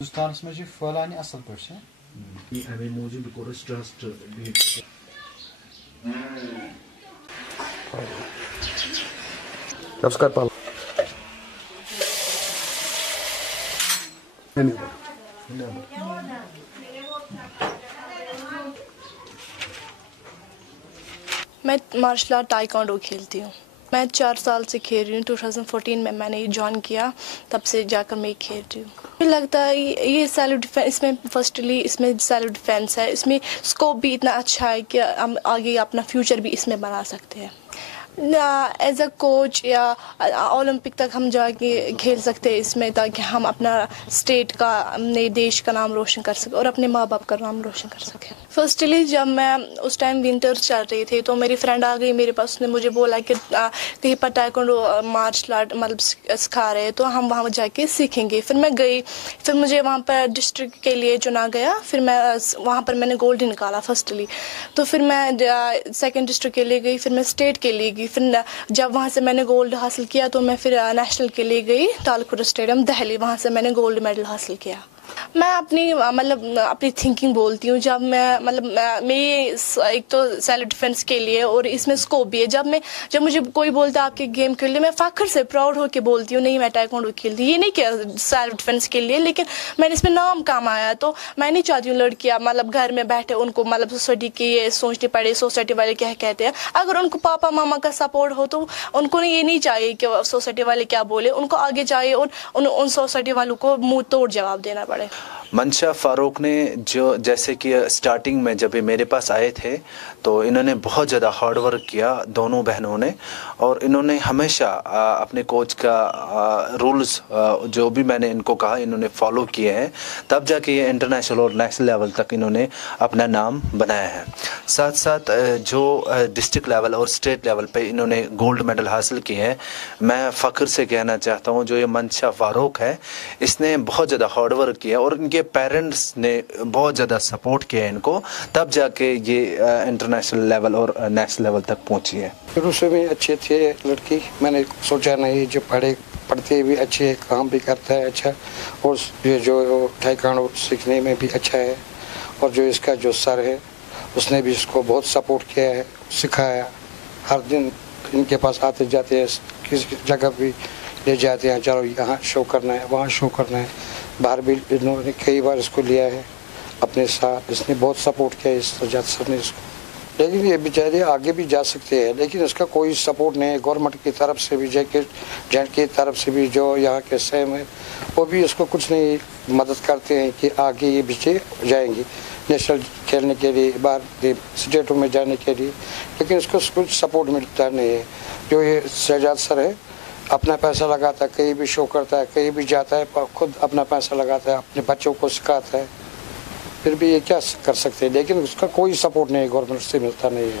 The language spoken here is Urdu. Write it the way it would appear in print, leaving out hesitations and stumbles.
ہندوستانس میں پھیلان اصل پہ امی موجود کور ٹرسٹ نمسکار پال میں مارشل آرٹ ٹائیکانڈو کھیلتی ہوں. میں 4 سال سے کھیل رہی ہوں. 2014 میں نے یہ جوائن کیا, تب سے جا کر میں کھیل رہی ہوں. مجھے لگتا ہے یہ سیلف ڈیفینس, اس میں فرسٹلی اس میں سیلف ڈیفینس ہے. اس میں اسکوپ بھی اتنا اچھا ہے کہ ہم آگے اپنا فیوچر بھی اس میں بنا سکتے ہیں. ایز اے کوچ یا اولمپک تک ہم جا کے کھیل سکتے ہیں اس میں, تاکہ ہم اپنا اسٹیٹ کا, اپنے دیش کا نام روشن کر سکیں اور اپنے ماں باپ کا نام روشن کر سکیں. فرسٹلی جب میں اس ٹائم ونٹرس چل رہی تھی تو میری فرینڈ آ گئی میرے پاس, اس نے مجھے بولا کہ کہیں پر ٹائیکانڈو مارشل آرٹ مطلب سکھا رہے ہیں تو ہم وہاں جا کے سیکھیں گے. پھر میں گئی, پھر مجھے وہاں پر ڈسٹرکٹ کے لیے چنا گیا. پھر میں وہاں پر میں نے گولڈ نکالا فرسٹلی. تو پھر میں سیکنڈ ڈسٹرکٹ کے لیے گئی, پھر میں اسٹیٹ کے لیے گئی. پھر جب وہاں سے میں نے گولڈ حاصل کیا تو میں پھر نیشنل کے لیے گئی تالکورہ اسٹیڈیم دہلی, وہاں سے میں نے گولڈ میڈل حاصل کیا. میں اپنی تھنکنگ بولتی ہوں. جب میں میری ایک تو سیلف ڈیفینس کے لیے اور اس میں اسکوپ بھی ہے. جب مجھے کوئی بولتا ہے آپ کے گیم کے لیے, میں فخر سے پراؤڈ ہو کے بولتی ہوں نہیں میں ٹائیکانڈو کھیلتی ہوں. یہ نہیں کہ سیلف ڈیفینس کے لیے, لیکن میں نے اس میں نام کمایا. تو میں نہیں چاہتی ہوں لڑکیاں گھر میں بیٹھے ان کو سوسائٹی کی یہ سوچنی پڑے سوسائٹی والے کیا کہتے ہیں. اگر ان کو پاپا ماما کا سپورٹ ہو تو ان کو یہ نہیں چاہیے کہ سوسائٹی والے کیا بولے, ان کو آگے چاہیے اور ان سوسائٹی والوں کو منہ توڑ جواب دینا پڑے. منشا فاروق نے جیسے کہ سٹارٹنگ میں جب یہ میرے پاس آئے تھے تو انہوں نے بہت زیادہ ہارڈ ورک کیا دونوں بہنوں نے, اور انہوں نے ہمیشہ اپنے کوچ کا رولز جو بھی میں نے ان کو کہا انہوں نے فالو کیے ہیں, تب جا کے یہ انٹرنیشنل اور نیشنل لیول تک انہوں نے اپنا نام بنایا ہے. ساتھ ساتھ جو ڈسٹرکٹ لیول اور اسٹیٹ لیول پہ انہوں نے گولڈ میڈل حاصل کیے ہیں, میں فخر سے کہنا چاہتا ہوں جو یہ منشا فاروق ہے اس نے بہت زیادہ ہارڈ ورک کیا اور ان کے پیرنٹس نے بہت زیادہ سپورٹ کیا ان کو, تب جا کے یہ انٹرنیشنل لیول اور نیشنل لیول تک پہنچی ہے. شروع سے بھی اچھے تھے لڑکی, میں نے سوچا نہیں جو پڑھتے بھی اچھے, کام بھی کرتا ہے اچھا, اور یہ جو ٹائیکانڈو سیکھنے میں بھی اچھا ہے. اور جو اس کا جو سر ہے اس نے بھی اس کو بہت سپورٹ کیا ہے, سکھایا. ہر دن ان کے پاس آتے جاتے ہیں, کسی جگہ بھی لے جاتے ہیں, چلو یہاں شو کرنا ہے وہاں شو کرنا ہے. باہر بھی انہوں نے کئی بار اس کو لیا ہے اپنے ساتھ, اس نے بہت سپورٹ کیا ہے اس سجاد سر نے اس کو. لیکن یہ بیچارے آگے بھی جا سکتے ہیں لیکن اس کا کوئی سپورٹ نہیں ہے گورنمنٹ کی طرف سے بھی, جیٹ کی طرف سے بھی, جو یہاں کے سیم ہے وہ بھی اس کو کچھ نہیں مدد کرتے ہیں کہ آگے یہ بچے جائیں گے نیشنل کھیلنے کے لیے, باہر اسٹیٹوں میں جانے کے لیے, لیکن اس کو کچھ سپورٹ ملتا نہیں ہے. جو یہ سجاد سر ہے اپنا پیسہ لگاتا ہے, کہیں بھی شو کرتا ہے, کہیں بھی جاتا ہے, خود اپنا پیسہ لگاتا ہے, اپنے بچوں کو سکھاتا ہے. پھر بھی یہ کیا کر سکتے ہیں, لیکن اس کا کوئی سپورٹ نہیں ہے گورنمنٹ سے ملتا نہیں ہے.